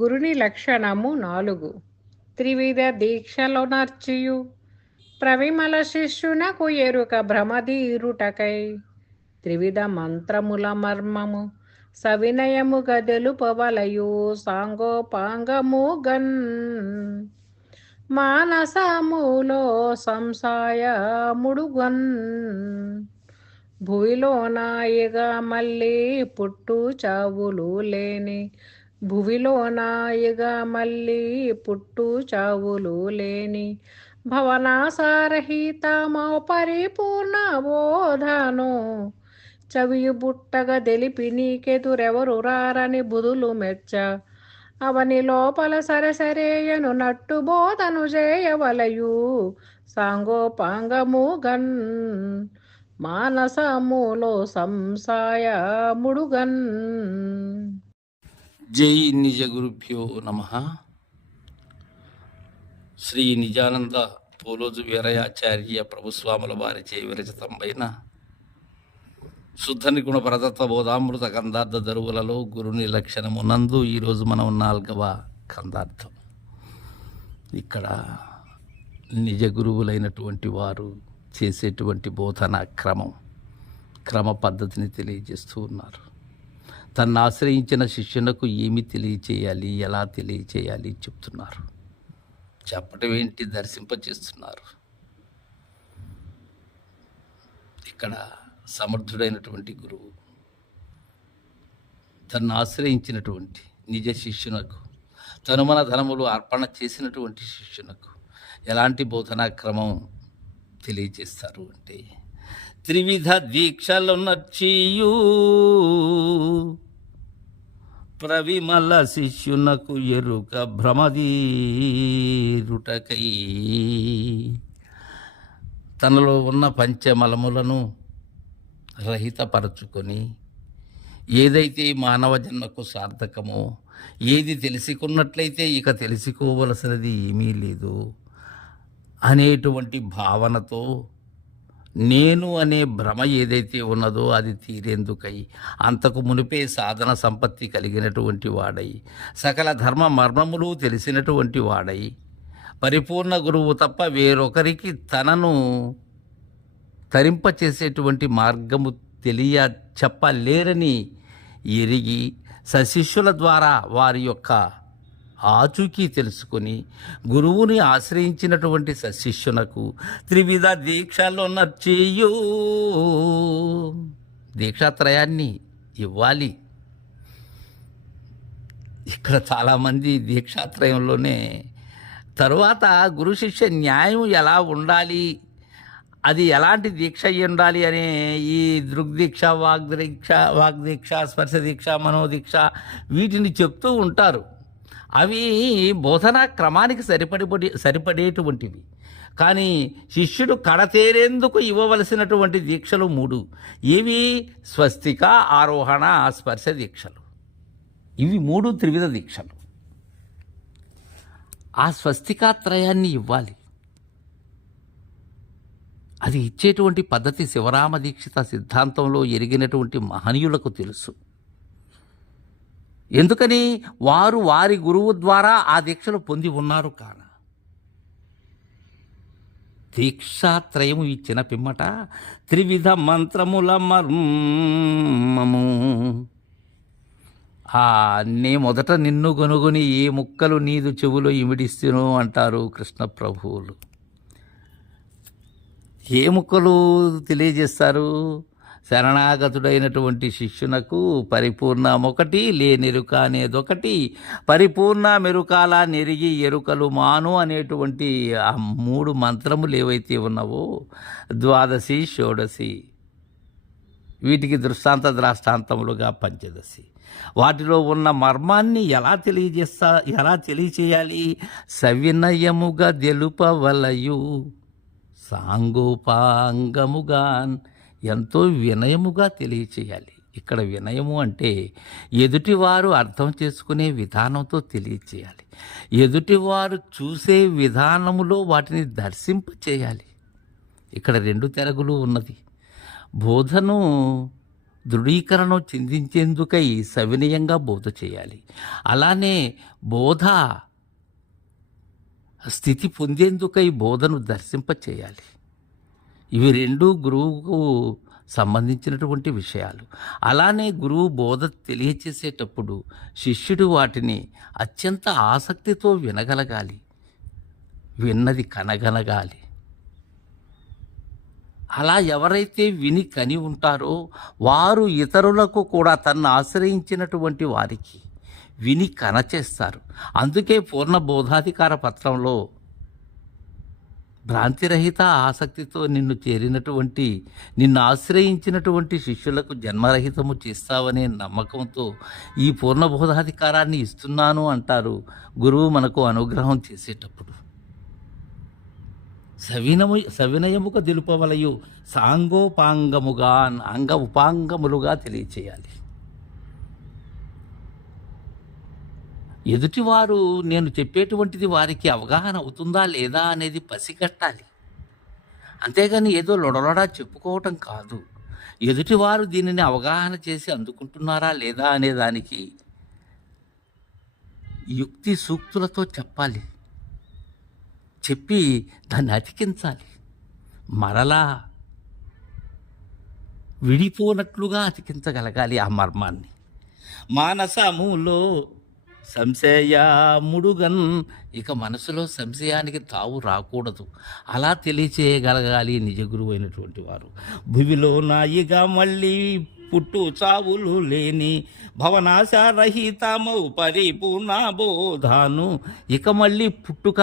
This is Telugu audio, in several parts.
గురుని లక్షణము నాలుగు. త్రివిధ దీక్షలో నర్చియు. ప్రవిమల శిష్యునకు ఎరుక భ్రమదీరుటకై. త్రివిధ మంత్రముల మర్మము. సవినయము గదెలు పవలయు సాంగోపాంగము గన్. మానసములో సంసాయముడు గన్. భూమిలో నాయిగా మళ్ళీ పుట్టు చావులు లేని భువిలో నాయగా మళ్ళీ పుట్టు చావులు లేని భవనాసారహితమో పరిపూర్ణ బోధను. చవియు బుట్టగా తెలిపి నీకెదురెవరు రారని బుధులు మెచ్చ. అవని లోపల సరసరేయను నట్టు బోధను చేయవలయు సాంగోపాంగము గన్ మానసములో సంసాయ ముడుగన్ జై నిజ గురుభ్యో నమ. శ్రీ నిజానంద పోలోజు వీరయాచార్య ప్రభుస్వాముల వారిచే విరచితమైన శుద్ధ నిగుణ పరతత్వ బోధామృత కందార్థ దరువులలో గురుని లక్షణమునందు ఈరోజు మనం నాలుగవ కందార్థం. ఇక్కడ నిజ గురువులైనటువంటి వారు చేసేటువంటి బోధన క్రమం క్రమ పద్ధతిని తెలియజేస్తూ ఉన్నారు. తన్ను ఆశ్రయించిన శిష్యునకు ఏమి తెలియచేయాలి? ఎలా తెలియచేయాలి? చెప్తున్నారు. చెప్పటం ఏంటి? దర్శింపచేస్తున్నారు. ఇక్కడ సమర్థుడైనటువంటి గురువు తన్ను ఆశ్రయించినటువంటి నిజ శిష్యునకు తను మన ధనములు అర్పణ చేసినటువంటి శిష్యునకు ఎలాంటి బోధనా క్రమం తెలియజేస్తారు అంటే త్రివిధ దీక్షలు నచ్చియూ ప్రవిమల శిష్యునకు ఎరుక భ్రమదీరుటకై. తనలో ఉన్న పంచమలములను రహితపరచుకొని ఏదైతే మానవ జన్మకు సార్థకమో ఏది తెలుసుకున్నట్లయితే ఇక తెలుసుకోవలసినది ఏమీ లేదు అనేటువంటి భావనతో నేను అనే భ్రమ ఏదైతే ఉన్నదో అది తీరేందుకై అంతకు మునిపే సాధన సంపత్తి కలిగినటువంటి వాడై సకల ధర్మ మర్మములు తెలిసినటువంటి వాడై పరిపూర్ణ గురువు తప్ప వేరొకరికి తనను తరింపచేసేటువంటి మార్గము తెలియ చెప్పలేరని ఎరిగి సశిష్యుల ద్వారా వారి యొక్క ఆచూకీ తెలుసుకొని గురువుని ఆశ్రయించినటువంటి సశిష్యునకు త్రివిధ దీక్షలో నచ్చేయు దీక్షాత్రయాన్ని ఇవ్వాలి. ఇక్కడ చాలామంది దీక్షాత్రయంలోనే తరువాత గురు శిష్య న్యాయం ఎలా ఉండాలి? అది ఎలాంటి దీక్ష అయి ఉండాలి అనే ఈ దృగ్దీక్ష వాగ్దీక్ష వాగ్దీక్ష స్పర్శ దీక్ష మనోదీక్ష వీటిని చెప్తూ ఉంటారు. అవి బోధనా క్రమానికి సరిపడి సరిపడేటువంటివి. కానీ శిష్యుడు కడతేరేందుకు ఇవ్వవలసినటువంటి దీక్షలు మూడు. ఇవి స్వస్తిక ఆరోహణ స్పర్శ దీక్షలు. ఇవి మూడు త్రివిధ దీక్షలు. ఆ స్వస్తికాత్రయాన్ని ఇవ్వాలి. అది ఇచ్చేటువంటి పద్ధతి శివరామ దీక్షిత సిద్ధాంతంలో ఎరిగినటువంటి మహనీయులకు తెలుసు. ఎందుకని వారు వారి గురువు ద్వారా ఆ దీక్షలు పొంది ఉన్నారు కాన. దీక్షాత్రయము ఇచ్చిన పిమ్మట త్రివిధ మంత్రముల మర్మము. ఆ నే మొదట నిన్ను కొనుగొని ఏ ముక్కలు నీదు చెవులో ఇమిడిస్తును అంటారు కృష్ణ ప్రభువులు. ఏ ముక్కలు తెలియజేస్తారు? శరణాగతుడైనటువంటి శిష్యునకు పరిపూర్ణ ఒకటి లేనెరుక అనేదొకటి పరిపూర్ణ మెరుకాల నెరిగి ఎరుకలు మాను అనేటువంటి ఆ మూడు మంత్రములు ఏవైతే ఉన్నావో ద్వాదశి షోడశి వీటికి దృష్టాంత ద్రాష్టాంతములుగా పంచదశి. వాటిలో ఉన్న మర్మాన్ని ఎలా తెలియజేస్తా ఎలా తెలియచేయాలి? సవినయముగా తెలుపవలయు సాంగోపాంగముగా ఎంతో వినయముగా తెలియచేయాలి. ఇక్కడ వినయము అంటే ఎదుటివారు అర్థం చేసుకునే విధానంతో తెలియచేయాలి. ఎదుటివారు చూసే విధానములో వాటిని దర్శింప చేయాలి ఇక్కడ రెండు తెరగులు ఉన్నది. బోధను దృఢీకరణం చెందించేందుకై సవినయంగా బోధ చేయాలి. అలానే బోధ స్థితి పొందేందుకై బోధను దర్శింప చేయాలి ఇవి రెండు గురువుకు సంబంధించినటువంటి విషయాలు. అలానే గురువు బోధ తెలియచేసేటప్పుడు శిష్యుడు వాటిని అత్యంత ఆసక్తితో వినగలగాలి. విన్నది కనగలగాలి. అలా ఎవరైతే విని కని ఉంటారో వారు ఇతరులకు కూడా తన్ను ఆశ్రయించినటువంటి వారికి విని కనచేస్తారు. అందుకే పూర్ణ బోధాధికార పత్రంలో భ్రాంతిరహిత ఆసక్తితో నిన్ను చేరినటువంటి నిన్ను ఆశ్రయించినటువంటి శిష్యులకు జన్మరహితము చేస్తావనే నమ్మకంతో ఈ పూర్ణ బోధాధికారాన్ని ఇస్తున్నాను అంటారు గురువు మనకు అనుగ్రహం చేసేటప్పుడు. సవినము సవినయముగా తెలుపవలయు సాంగోపాంగముగా అంగ ఉపాంగములుగా తెలియచేయాలి. ఎదుటివారు నేను చెప్పేటువంటిది వారికి అవగాహన అవుతుందా లేదా అనేది పసిగట్టాలి. అంతేగాని ఏదో లొడలొడా చెప్పుకోవటం కాదు. ఎదుటివారు దీనిని అవగాహన చేసి అందుకుంటున్నారా లేదా అనే దానికి యుక్తి సూక్తులతో చెప్పాలి. చెప్పి దాన్ని అతికించాలి. మరలా విడిపోనట్లుగా అతికించగలగాలి ఆ మర్మాన్ని. మానసములో సంశయముడుగన్. ఇక మనసులో సంశయానికి తావు రాకూడదు. అలా తెలియచేయగలగాలి నిజ గురువు అయినటువంటి వారు. భువిలో నాయిగా మళ్ళీ పుట్టు చావులు లేని భవనాశారహితమౌ పరిపూర్ణ బోధాను ఇక మళ్ళీ పుట్టుక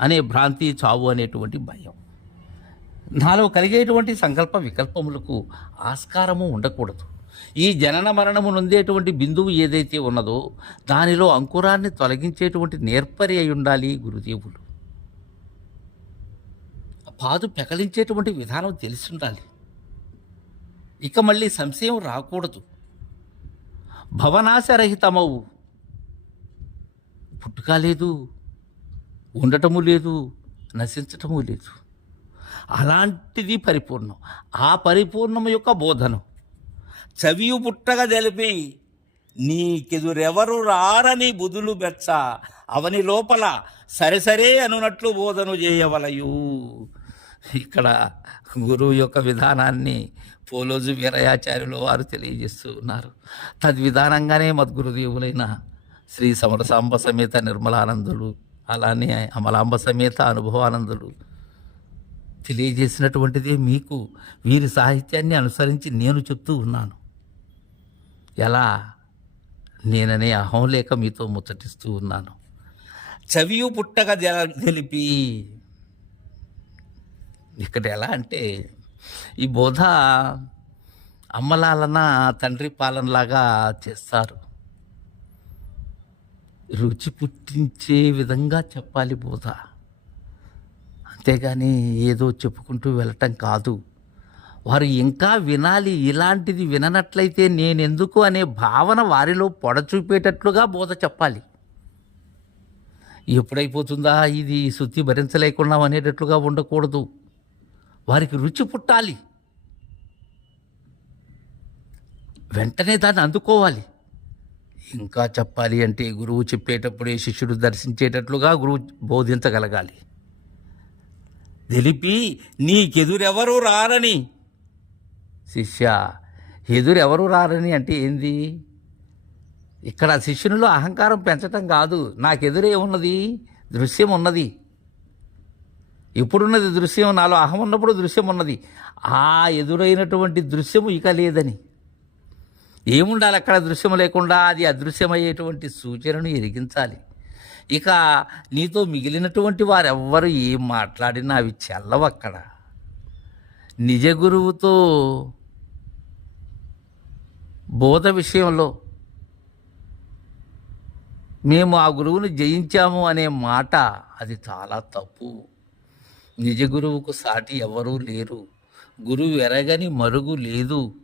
అనే భ్రాంతి చావు అనేటువంటి భయం. నాలో కలిగేటువంటి సంకల్ప వికల్పములకు ఆస్కారము ఉండకూడదు. ఈ జనన మరణము నొందేటువంటి బిందువు ఏదైతే ఉన్నదో దానిలో అంకురాన్ని తొలగించేటువంటి నేర్పరి అయి ఉండాలి గురుదేవులు. పాదు పెకలించేటువంటి విధానం తెలిసి ఉండాలి. ఇక మళ్ళీ సంశయం రాకూడదు. భవనాశరహితమవు. పుట్టుక లేదు ఉండటము లేదు నశించటము లేదు. అలాంటిది పరిపూర్ణం. ఆ పరిపూర్ణం యొక్క బోధనం. చవియు పుట్టగా తెలిపి నీకెదురెవరు రారని బుధులు బెచ్చ అవని లోపల సరిసరే సరే అనునట్లు బోధను చేయవలయు. ఇక్కడ గురువు యొక్క విధానాన్ని పోలోజు వీరయాచార్యులు వారు తెలియజేస్తూ ఉన్నారు. తద్విధానంగానే మద్గురుదేవులైన శ్రీ సమరసాంబ సమేత నిర్మలానందుడు అలానే అమలాంబ సమేత అనుభవానందుడు తెలియజేసినటువంటిది మీకు వీరి సాహిత్యాన్ని అనుసరించి నేను చెప్తూ ఉన్నాను. ఎలా? నేననే అహం లేక మీతో ముచ్చటిస్తూ ఉన్నాను. చవియు పుట్టక జల- తెలిపి ఇక్కడ ఎలా అంటే ఈ బోధ అమ్మలాలన తండ్రి పాలనలాగా చేస్తారు. రుచి పుట్టించే విధంగా చెప్పాలి బోధ. అంతేగాని ఏదో చెప్పుకుంటూ వెళ్ళటం కాదు. వారు ఇంకా వినాలి ఇలాంటిది విననట్లయితే నేనెందుకు అనే భావన వారిలో పొడచూపేటట్లుగా బోధ చెప్పాలి. ఎప్పుడైపోతుందా ఇది శుద్ధి భరించలేకుండా అనేటట్లుగా ఉండకూడదు. వారికి రుచి పుట్టాలి. వెంటనే దాన్ని అందుకోవాలి. ఇంకా చెప్పాలి అంటే గురువు చెప్పేటప్పుడే శిష్యుడు దర్శించేటట్లుగా గురువు బోధించగలగాలి. తెలిపి నీకెదురెవరు రారని శిష్య ఎదురెవరు రారని అంటే ఏంది? ఇక్కడ శిష్యునిలో అహంకారం పెంచటం కాదు. నాకెదురే ఉన్నది దృశ్యం ఉన్నది. ఇప్పుడున్నది దృశ్యం నాలో అహం ఉన్నప్పుడు దృశ్యం ఉన్నది. ఆ ఎదురైనటువంటి దృశ్యము ఇక లేదని. ఏముండాలి అక్కడ దృశ్యం లేకుండా? అది అదృశ్యమయ్యేటువంటి సూచనను ఎరిగించాలి. ఇక నీతో మిగిలినటువంటి వారెవ్వరు ఏం మాట్లాడినా అవి చెల్లవక్కడ నిజ గురువుతో బోధ విషయంలో మేము ఆ గురువుని జయించాము అనే మాట అది చాలా తప్పు. నిజ గురువుకు సాటి ఎవరూ లేరు. గురువు ఎరగని మరుగు లేదు.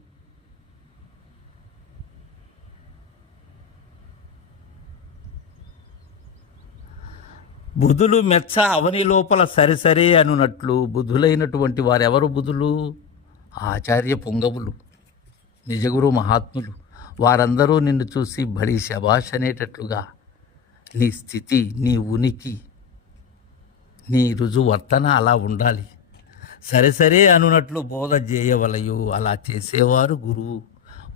బుధులు మెచ్చ అవని లోపల సరిసరే అనునట్లు బుధులైనటువంటి వారెవరు బుధులు? ఆచార్య పుంగవులు. నిజగురు మహాత్ములు. వారందరూ నిన్ను చూసి బడి శబాష్ అనేటట్లుగా. నీ స్థితి నీ ఉనికి నీ రుజువర్తన అలా ఉండాలి. సరే సరే అనునట్లు బోధ చేయవలయు అలా చేసేవారు గురువు.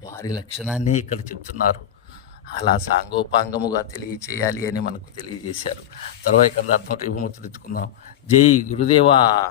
వారి లక్షణాన్ని ఇక్కడ చెప్తున్నారు. అలా సాంగోపాంగముగా తెలియచేయాలి అని మనకు తెలియజేశారు. తర్వాత ఇక్కడ అర్థం రేపు ఎత్తుకుందాం జై గురుదేవా.